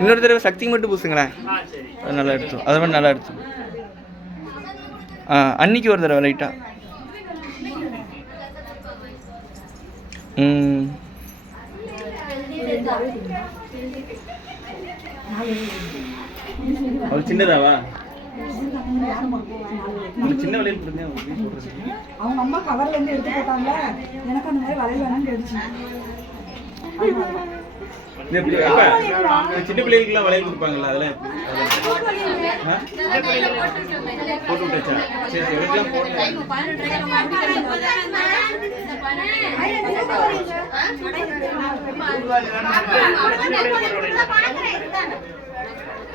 இன்னொரு தடவை சக்தி மட்டும் பூசுங்களேன். அது நல்லா எடுத்தோம். அது மாதிரி நல்லா எடுத்தோம். அன்னைக்கு ஒரு தடவை லைட்டா. அது சின்னதாவா? சின்ன வளையல் கொடுங்க. அவங்க அம்மா கவர்ல இருந்து எடுத்து போட்டாங்க. எனக்கு அந்த மாதிரி வளையல் வேணும்னு எடுத்துச்சு. சின்ன பிள்ளைகளுக்குலாம் வளையல் கொடுப்பாங்கல்ல, அதெல்லாம் போட்டு விட்டாச்சா? சரி சரி, எல்லாம் போட்டு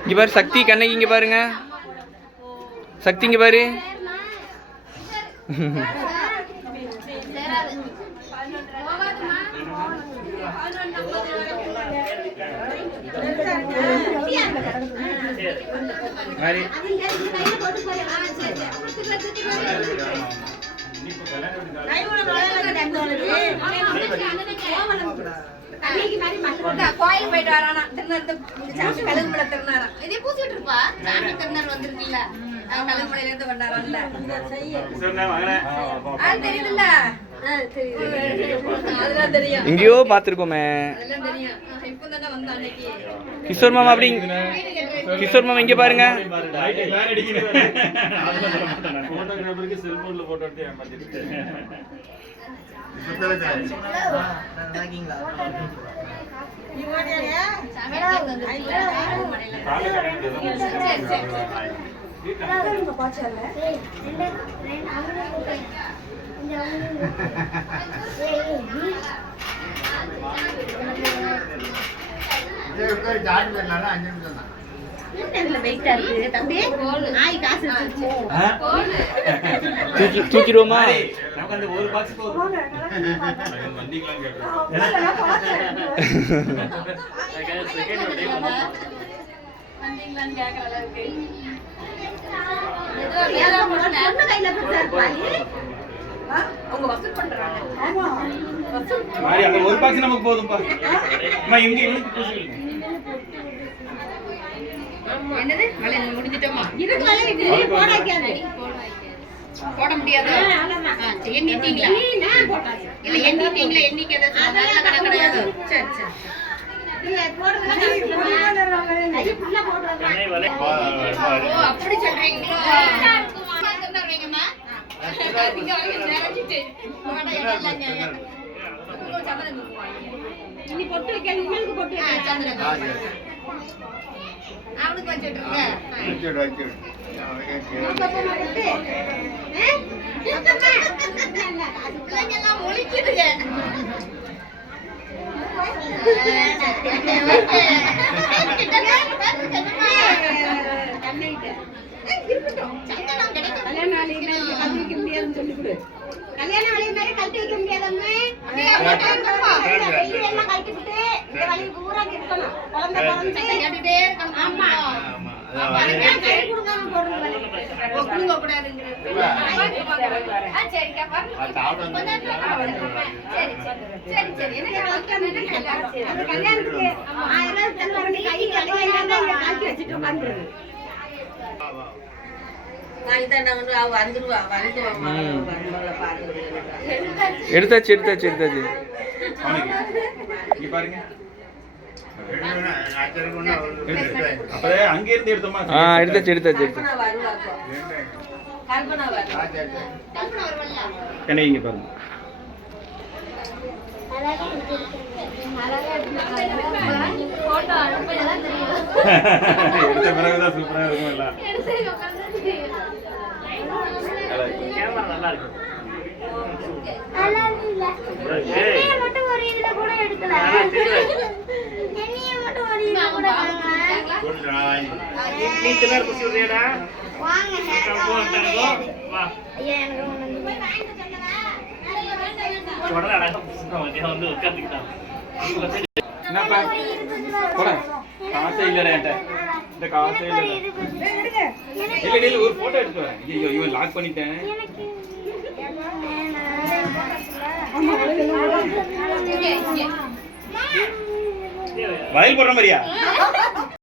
இங்க பாரு சக்தி, கண்ணகி இங்க பாருங்க. சக்தி இங்க பாரு. கோயில் போயிட்டு வரானா கழுகுமலை திருநாரா இதே பூசிட்டு இருப்பா. சாமி திருநார் வந்துருக்குல்ல, கழுகுமலையில இருந்து வந்தாரான்ல தெரியுதுல்ல. எங்கேயோ பாத்துருக்கோமே. கிஷோர் மாமா அப்படி, கிஷோர் மாமா இங்க பாருங்க. செல்போன்ல போட்டோ எடுத்து ஏமாத்திட்டு தூக்கிடுவோமா? ஒரு பாக்ஸ் நமக்கு போதும்பா. என்னது முடிஞ்சிட்டோமா? போட முடியாது. எண்ணிட்டீங்களா? இல்ல எண்ணிட்டீங்களா? எண்ணிக்கை கிடையாது. சரி சரி. அப்படி சொல்றீங்களா? பொட்டு வைக்க பொட்டு அவனுக்கு வச்சுட்டு பிள்ளைங்கெல்லாம் ஒழிக்குதுங்க. கல்யாண வழி மாதிரி கழட்டி வைக்க முடியாதம்மே. கேட்டுட்டே இருக்கணும். ஆமா எடுத்தாச்சு எடுத்தாச்சு எடுத்தாச்சு. அங்கே இருந்து எடுத்தோமா? எடுத்தாச்சு எடுத்தாச்சு எடுத்தாச்சு. என்ன இங்க பாருங்க. எடுத்த பிறகுதான் சூப்பரா இருக்கும். எல்லாம் கேமரா நல்லா இருக்கு. காசே இல்லடா என்கிட்ட. இந்த காசே இல்ல. ஒரு போட்டோ எடுத்து வரேன். ஐயோ இவன் லாக் பண்ணிட்டேன். வயல் போடுற மாதிரியா